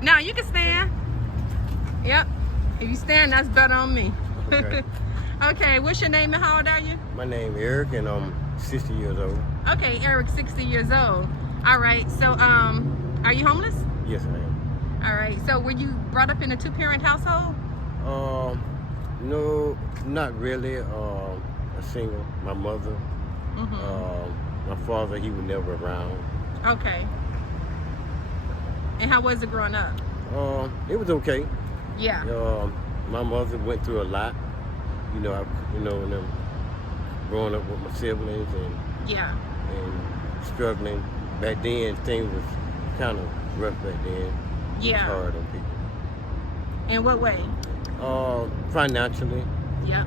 Now you can stand. Yep. If you stand, that's better on me. Okay. Okay, what's your name and how old are you? My name Eric and I'm 60 years old. Okay, Eric, 60 years old. All right, so are you homeless? Yes, I am. All right, so were you brought up in a two-parent household? No, not really. A single. My mother. My father, he was never around. Okay. And how was it growing up? It was okay. Yeah. My mother went through a lot. And them growing up with my siblings and struggling. Back then, things was kind of rough back then. Yeah. It was hard on people. In what way? Financially. Yeah.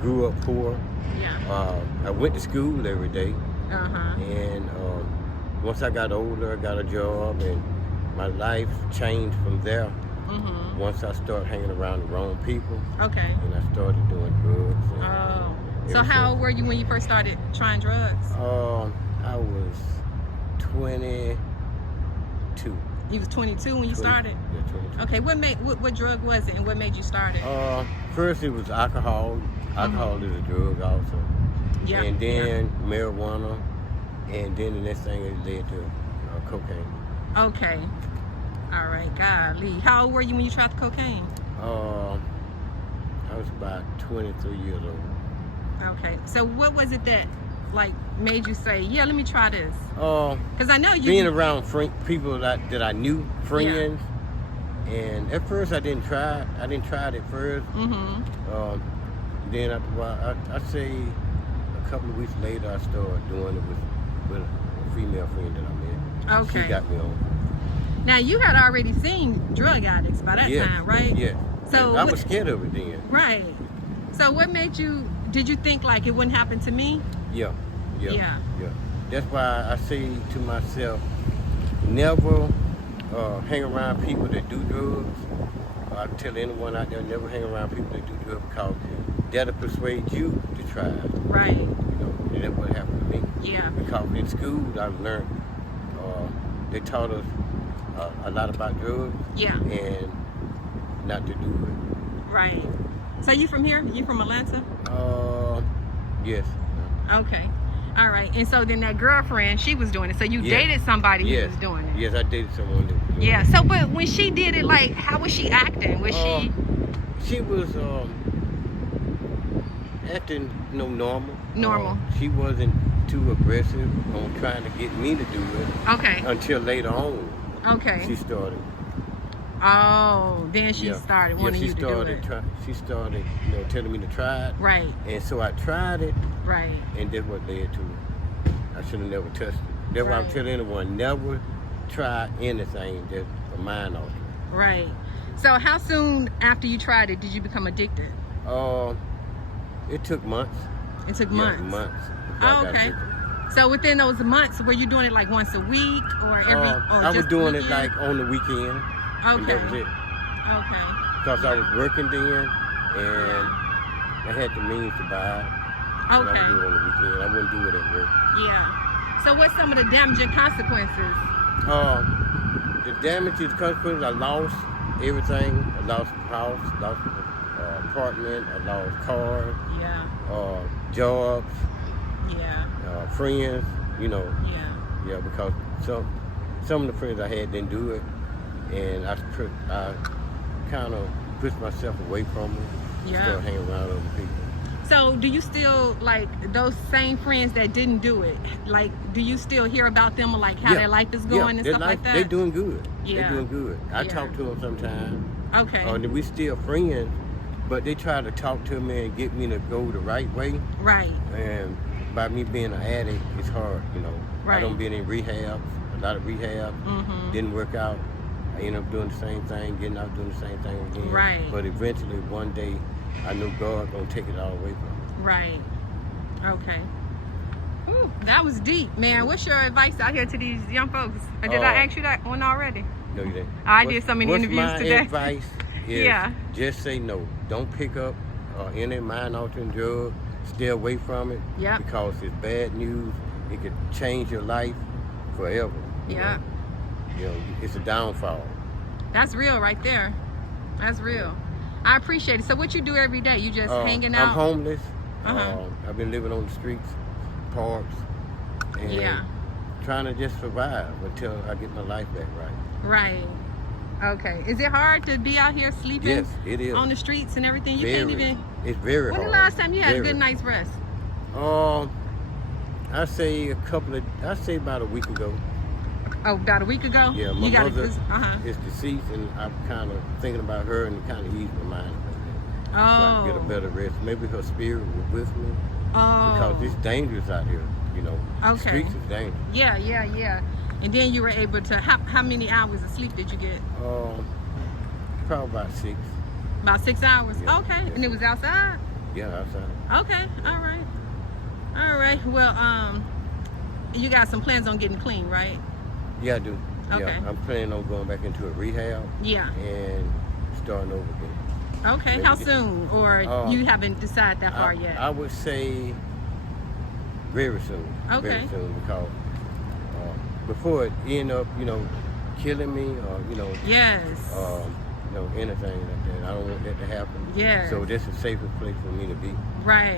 Grew up poor. Yeah. I went to school every day. Uh-huh. And once I got older, I got a job, and my life changed from there. Once I started hanging around the wrong people. Okay. And I started doing drugs. Oh. So how old were you when you first started trying drugs? I was 22. You was 22 when you 20, started? Yeah, 22. Okay, what drug was it and what made you start it? First it was alcohol. Alcohol is a drug also. Yeah. And then marijuana. And then the next thing it led to cocaine. Okay. All right, golly. How old were you when you tried the cocaine? I was about 23 years old. Okay. So what was it that like made you say, yeah, let me try this? Because I know you being around people that I knew, friends. Yeah. And at first I didn't try it. I didn't try it at first. Then after a while, I'd say a couple of weeks later I started doing it with a female friend that I met. Okay. She got me on. Now you had already seen drug addicts by that time, right? Yeah. So I was scared of it then. Right. So what made you? Did you think like it wouldn't happen to me? Yeah. That's why I say to myself, never hang around people that do drugs. I tell anyone out there, never hang around people that do drugs because that'll persuade you to try it. Right. And that's what happened to me. Yeah. Because in school I learned, they taught us a lot about drugs. Yeah. And not to do it. Right. So you from here? You from Atlanta? Yes. Okay. All right. And so then that girlfriend, she was doing it. So you dated somebody who was doing it. Yes, I dated someone that was doing it. Yeah. So but when she did it, like, how was she acting? Was she? She was acting normal. Normal. She wasn't too aggressive on trying to get me to do it. Okay. Until later on. Okay. She started. Oh, then she started wanting you to do it. She started, telling me to try it. Right. And so I tried it. Right. And that's what led to it. I should have never touched it. That's why I'm telling anyone, never try anything that's a mind altering. Right. So how soon after you tried it did you become addicted? It took months. It took months? Yeah, months. Oh, okay. So within those months, were you doing it like once a week or every? I was doing it like on the weekend. Okay. And that was it. Okay. Because I was working then, and I had the means to buy it. Okay. And I would do it on the weekend. I wouldn't do it at work. Yeah. So what's some of the damaging consequences? The damaging consequences, I lost everything. I lost the house, lost the apartment, I lost cars. Yeah. Jobs. Yeah. Friends, Yeah. Yeah, because some of the friends I had didn't do it, and I kind of pushed myself away from them. Yeah. Started hanging around other people. So do you still, like, those same friends that didn't do it, like, do you still hear about them or like how their life is going and stuff like that? They're doing good. Yeah. They're doing good. I talk to them sometimes. Okay. And we still friends, but they try to talk to me and get me to go the right way. Right. And by me being an addict, it's hard, Right. I done been in rehab, a lot of rehab, didn't work out. I ended up doing the same thing, getting out doing the same thing again. Right. But eventually, one day, I knew God gonna take it all away from me. Right. Okay. Whew, that was deep, man. What's your advice out here to these young folks? Or did I ask you that one already? No, you didn't. I did so many interviews today. My advice is just say no. Don't pick up any mind-altering drug. Stay away from it. Yeah. Because it's bad news. It could change your life forever. Yeah. It's a downfall. That's real right there. That's real. I appreciate it. So what you do every day? You just hanging out? I'm homeless. Uh-huh. I've been living on the streets, parks, and Yeah. trying to just survive until I get my life back right. Right. Okay. Is it hard to be out here sleeping Yes, it is. on the streets and everything? You very, can't even. It's very When hard. the last time you had a Very. good night's rest? I say about a week ago. Oh, about a week ago? Yeah, my you got mother uh-huh. is deceased, and I'm kind of thinking about her, and it kind of eased my mind a little bit. So I can get a Oh. better rest. Maybe her spirit was with me Oh. because it's dangerous out here. You know, the Okay. streets is dangerous. Yeah. And then you were able to, how many hours of sleep did you get? Probably about 6. About 6 hours? Yeah. Okay. Yeah. And it was outside? Yeah, outside. Okay. All right. Well, you got some plans on getting clean, right? Yeah, I do. Okay. Yeah, I'm planning on going back into a rehab Yeah. and starting over again. Okay. Maybe How get- soon? Or you haven't decided that far yet? I would say very soon. Okay. Very soon, because before it end up, killing me or Yes. anything like that. I don't want that to happen. Yes. So this is the safest place for me to be Right.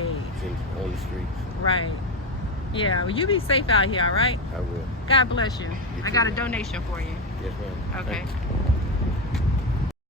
on the streets. Right. Yeah. Well, you be safe out here, all right? I will. God bless you. You I too, got a ma'am. donation for you. Yes, ma'am. Okay. Thank you.